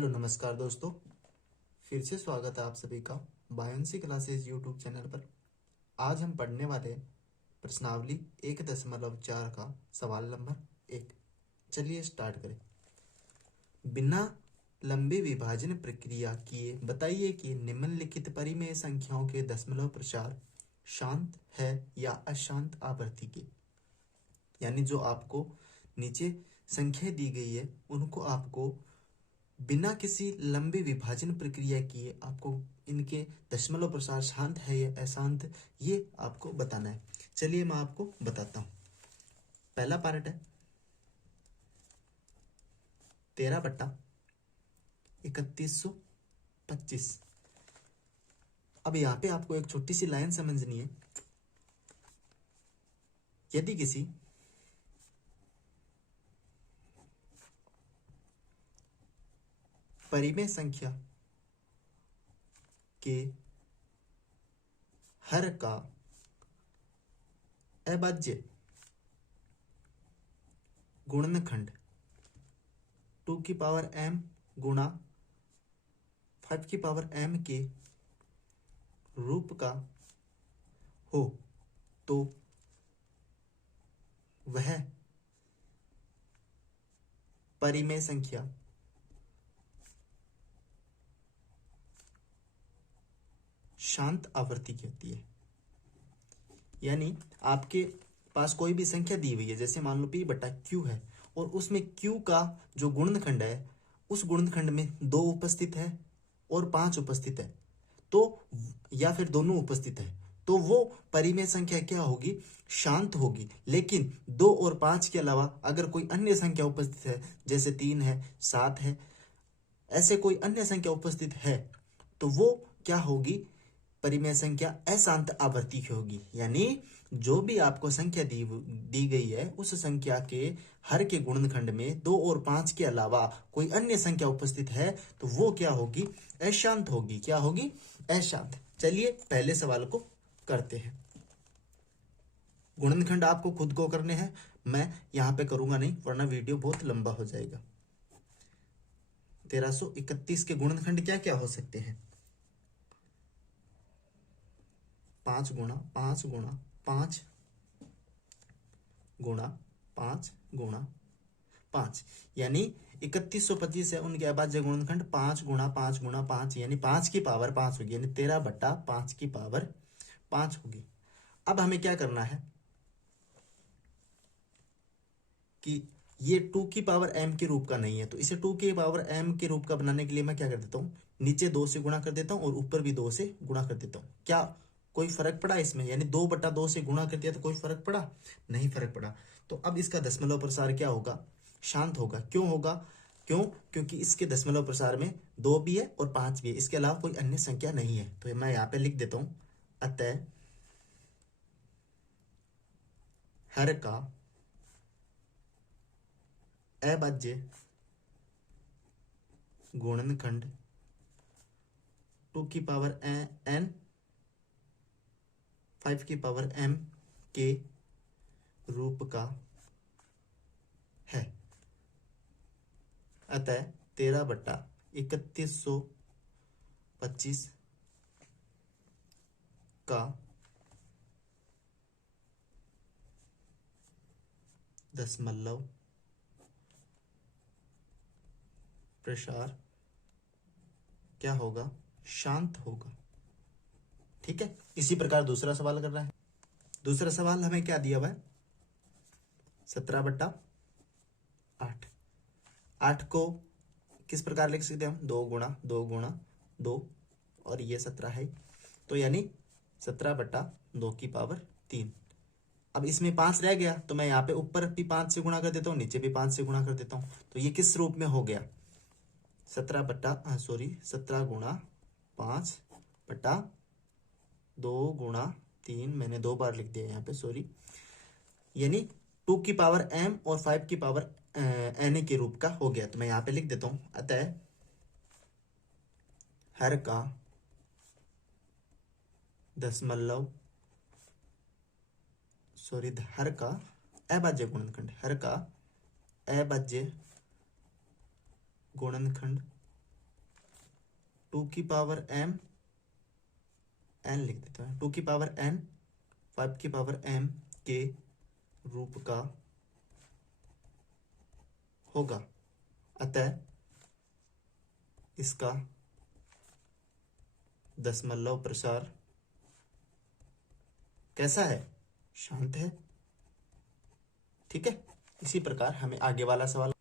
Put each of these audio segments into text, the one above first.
Hello नमस्कार दोस्तों, फिर से स्वागत है आप सभी का बायोन्सी क्लासेस यूट्यूब चैनल पर। आज हम पढ़ने वाले प्रश्नावली 1.4 का सवाल नंबर 1। चलिए स्टार्ट करें। बिना लंबे विभाजन प्रक्रिया किए बताइए कि निम्नलिखित परिमेय संख्याओं के दशमलव प्रसार शांत है या अशांत आवृत्ति के। यानी जो आपको नीचे संख्या दी गई है उनको आपको बिना किसी लंबे विभाजन प्रक्रिया किए आपको इनके दशमलव प्रसार शांत है या अशांत, ये आपको बताना है। चलिए मैं आपको बताता हूं। पहला पार्ट है 13/3125। अब यहाँ पे आपको एक छोटी सी लाइन समझनी है। यदि किसी परिमेय संख्या के हर का अभाज्य गुणनखंड 2m गुणा 5m के रूप का हो तो वह परिमेय संख्या शांत आवृत्ति की होती है। यानी आपके पास कोई भी संख्या दी हुई है, जैसे मान लो p/q है और उसमें q का जो गुणनखंड है उस गुणनखंड में 2 उपस्थित है और 5 उपस्थित है, तो या फिर दोनों उपस्थित है, तो वो परिमेय संख्या क्या होगी? शांत होगी। लेकिन 2 और 5 के अलावा अगर कोई अन्य संख्या उपस्थित है, जैसे 3 है, 7 है, ऐसे कोई अन्य संख्या उपस्थित है, तो वो क्या होगी? परिमेय संख्या अशांत आवृत्ति की होगी। यानी जो भी आपको संख्या दी गई है उस संख्या के हर के गुणनखंड में 2 और 5 के अलावा कोई अन्य संख्या उपस्थित है तो वो क्या होगी? अशांत होगी। क्या होगी? अशांत। चलिए पहले सवाल को करते हैं। गुणनखंड आपको खुद को करने हैं, मैं यहां पे करूंगा नहीं वरना वीडियो बहुत लंबा हो जाएगा। 1331 के गुणनखंड क्या क्या हो सकते हैं? 5 गुणा 5 गुणा 5 गुणा 5 गुणा 5, यानी 3125 है। उनके अभाज्य गुणनखंड 5 गुणा 5 गुणा 5, यानी 5 की पावर 5 होगी, यानी 13/5 की पावर 5 होगी। अब हमें क्या करना है कि ये 2 की पावर m के रूप का नहीं है, तो इसे 2 की पावर m के रूप का बनाने के लिए मैं क्या कर देता हूँ? नीचे 2 से गुणा कर देता हूँ और ऊपर भी 2 से गुणा कर देता हूँ। क्या कोई फर्क पड़ा इसमें? यानी 2/2 से गुणा कर दिया तो कोई फर्क पड़ा? नहीं फर्क पड़ा। तो अब इसका दशमलव प्रसार क्या होगा? शांत होगा। क्यों होगा? क्योंकि इसके दशमलव प्रसार में 2 भी है और 5 भी है, इसके अलावा कोई अन्य संख्या नहीं है। तो मैं यहाँ पे लिख देता हूँ, अतः हर का अभाज्य गुणनखंड 2 की पावर n 5 की पावर m के रूप का है। अतः 13/3125 का दशमलव प्रसार क्या होगा? शांत होगा। ठीक है। इसी प्रकार दूसरा सवाल करना है। दूसरा सवाल हमें क्या दिया हुआ है? 17/8। 8 को किस प्रकार लिख सकते हैं हम? 2 गुणा 2 गुणा 2 और ये 17 है, तो यानी 17/2 की पावर 3। अब इसमें 5 रह गया तो मैं यहाँ पे ऊपर भी 5 से गुणा कर देता हूँ, नीचे भी 5 से गुणा कर देता हूँ। तो ये किस रूप में हो गया? 17 गुणा 5/2 गुणा 3, मैंने 2 बार लिख दिया यहाँ पे, सॉरी। यानी 2 की पावर m और 5 की पावर n के रूप का हो गया। तो मैं यहाँ पे लिख देता हूँ, अतः हर का दशमलव हर का अभाज्य गुणनखंड, हर का अभाज्य गुणनखंड टू की पावर m n लिख देते हैं, 2 की पावर n 5 की पावर m के रूप का होगा। अतः इसका दशमलव प्रसार कैसा है? शांत है। ठीक है। इसी प्रकार हमें आगे वाला सवाल,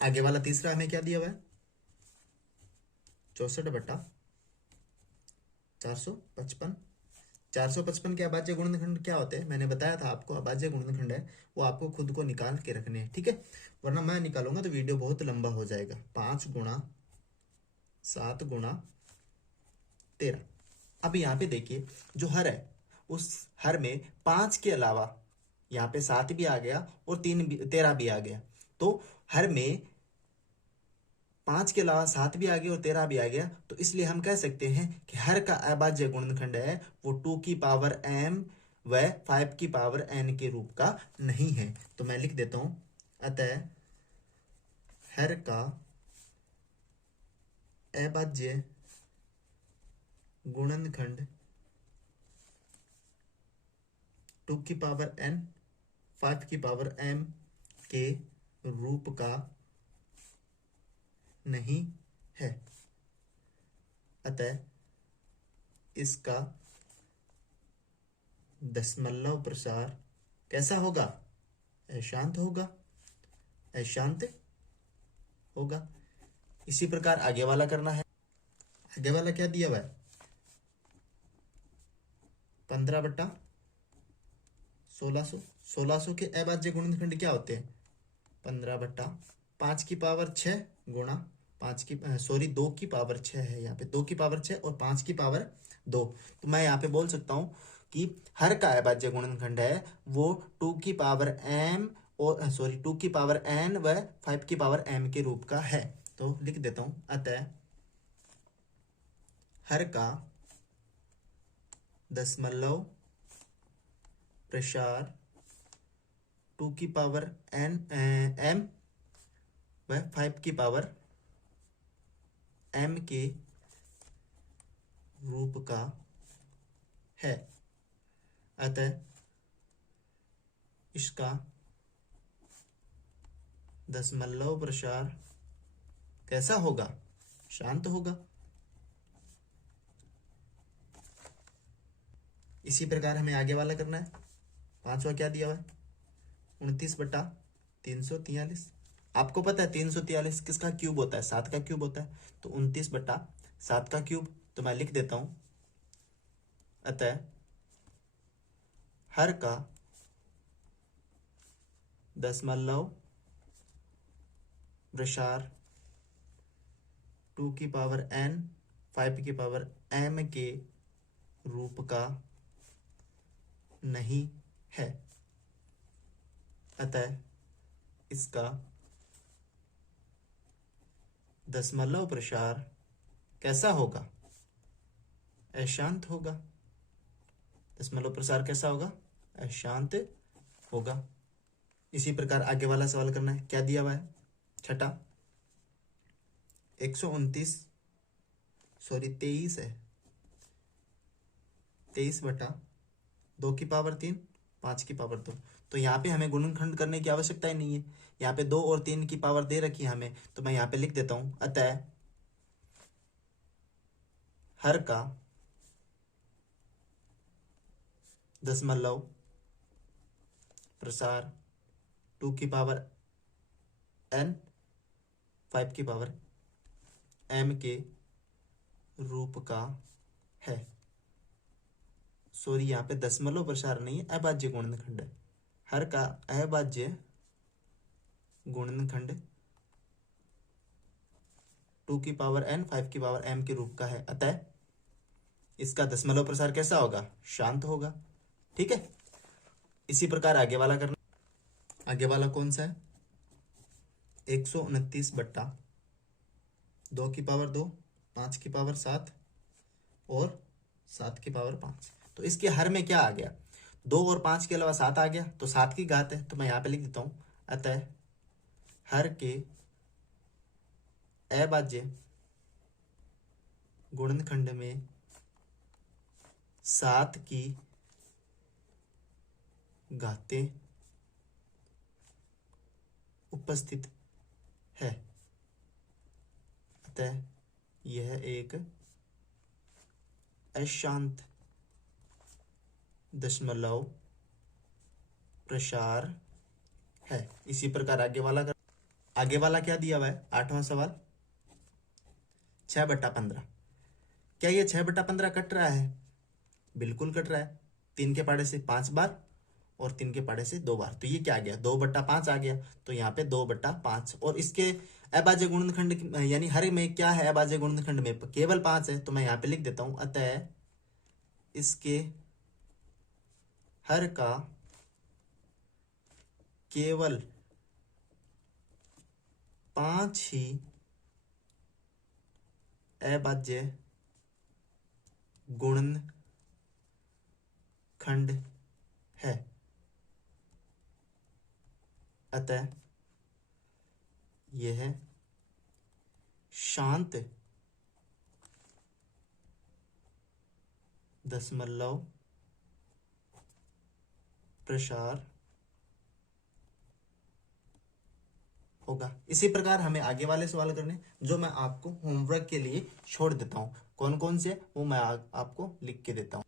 आगे वाला तीसरा हमें क्या दिया हुआ है? 64/455। 455 के अभाज्य गुणनखंड क्या होते हैं? मैंने बताया था आपको, अभाज्य गुणनखंड है वो आपको खुद को निकाल के रखने हैं। ठीक है, वरना मैं निकालूंगा तो वीडियो बहुत लंबा हो जाएगा। 5 गुणा 7 गुणा 13। अब यहाँ पे देखिए जो हर है उस हर में 5 के अलावा यहाँ पे 7 भी आ गया और 13 भी आ गया। तो हर में 5 के अलावा 7 भी आ गया और 13 भी आ गया, तो इसलिए हम कह सकते हैं कि हर का अभाज्य गुणनखंड है वो 2 की पावर m व 5 की पावर n के रूप का नहीं है। तो मैं लिख देता हूं, अतः हर का अभाज्य गुणनखंड 2 की पावर n 5 की पावर m के रूप का नहीं है। अतः इसका दशमलव प्रसार कैसा होगा? अशांत होगा। अशांत होगा। इसी प्रकार आगे वाला करना है। आगे वाला क्या दिया हुआ है? 15/1600। 1600 के अभाज्य गुणनखंड क्या होते हैं? 15/5 की पावर 6 गुणा 2 की पावर 6 है यहाँ पे, 2 की पावर 6 और 5 की पावर 2। तो मैं यहाँ पे बोल सकता हूँ कि हर का अभाज्य गुणनखंड है वो 2 की पावर m और 2 की पावर n व 5 की पावर m के रूप का है। तो लिख देता हूँ, अतः हर का दशमलव प्रसार 2 की पावर n m व 5 की पावर m के रूप का है। अतः इसका दशमलव प्रसार कैसा होगा? शांत होगा। इसी प्रकार हमें आगे वाला करना है। 5वां क्या दिया हुआ है? 29/343। आपको पता है 343 किसका क्यूब होता है? 7 का क्यूब होता है। तो 29/7 का क्यूब। तो मैं लिख देता हूं, अतः हर का दशमलव प्रसार 2 की पावर n 5 की पावर m के रूप का नहीं है। अतः इसका दशमलव प्रसार कैसा होगा? अशांत होगा। दशमलव प्रसार कैसा होगा? अशांत होगा। इसी प्रकार आगे वाला सवाल करना है। क्या दिया हुआ है? छठा 23 है। 23/2 की पावर 3 5 की पावर 2। तो यहाँ पे हमें गुणनखंड करने की आवश्यकता ही नहीं है। यहाँ पे 2 और 3 की पावर दे रखी है हमें, तो मैं यहाँ पे लिख देता हूं, अतः हर का दशमलव प्रसार 2 की पावर n 5 की पावर m के रूप का है। सॉरी, यहाँ पे दशमलव प्रसार नहीं है, अभाज्य गुणनखंड है। हर का अभाज्य गुणनखंड 2 की पावर n 5 की पावर m के रूप का है। अतः इसका दशमलव प्रसार कैसा होगा? शांत होगा। ठीक है। इसी प्रकार आगे वाला करना। आगे वाला कौन सा है? 129/2 की पावर 2 5 की पावर 7 और 7 की पावर 5। तो इसके हर में क्या आ गया? 2 और 5 के अलावा 7 आ गया, तो 7 की घात है। तो मैं यहाँ पे लिख देता हूं, अतः हर के अभाज्य गुणनखंड में 7 की घातें उपस्थित है, अतः यह एक अशांत दशमलव प्रसार है। इसी प्रकार आगे वाला क्या दिया हुआ है? 8वां सवाल 6/15। क्या ये 6/15 कट रहा है? बिल्कुल कट रहा है। 3 के पहाड़े से 5 बार और 3 के पहाड़े से 2 बार, तो ये क्या आ गया? 2/5 आ गया। तो यहाँ पे 2/5 और इसके अभाज्य गुणनखंड यानी हर में क्या है? अभाज्य गुणनखंड में केवल 5 है, तो मैं यहाँ पे लिख देता हूं, अतः इसके हर का केवल 5 ही अभाज्य गुणनखंड है, अतः यह शांत दशमलव प्रसार होगा। इसी प्रकार हमें आगे वाले सवाल करने, जो मैं आपको होमवर्क के लिए छोड़ देता हूं। कौन कौन से वो मैं आपको लिख के देता हूं।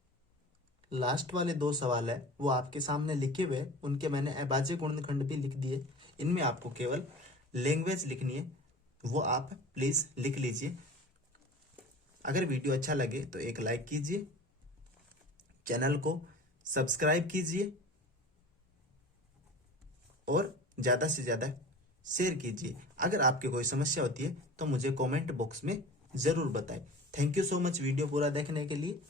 लास्ट वाले 2 सवाल है वो आपके सामने लिखे हुए, उनके मैंने अभाज्य गुणनखंड भी लिख दिए। इनमें आपको केवल लैंग्वेज लिखनी है, वो आप प्लीज लिख लीजिए। अगर वीडियो अच्छा लगे तो एक लाइक कीजिए, चैनल को सब्सक्राइब कीजिए और ज्यादा से ज्यादा शेयर कीजिए। अगर आपकी कोई समस्या होती है तो मुझे कमेंट बॉक्स में जरूर बताएं। Thank you so much video पूरा देखने के लिए।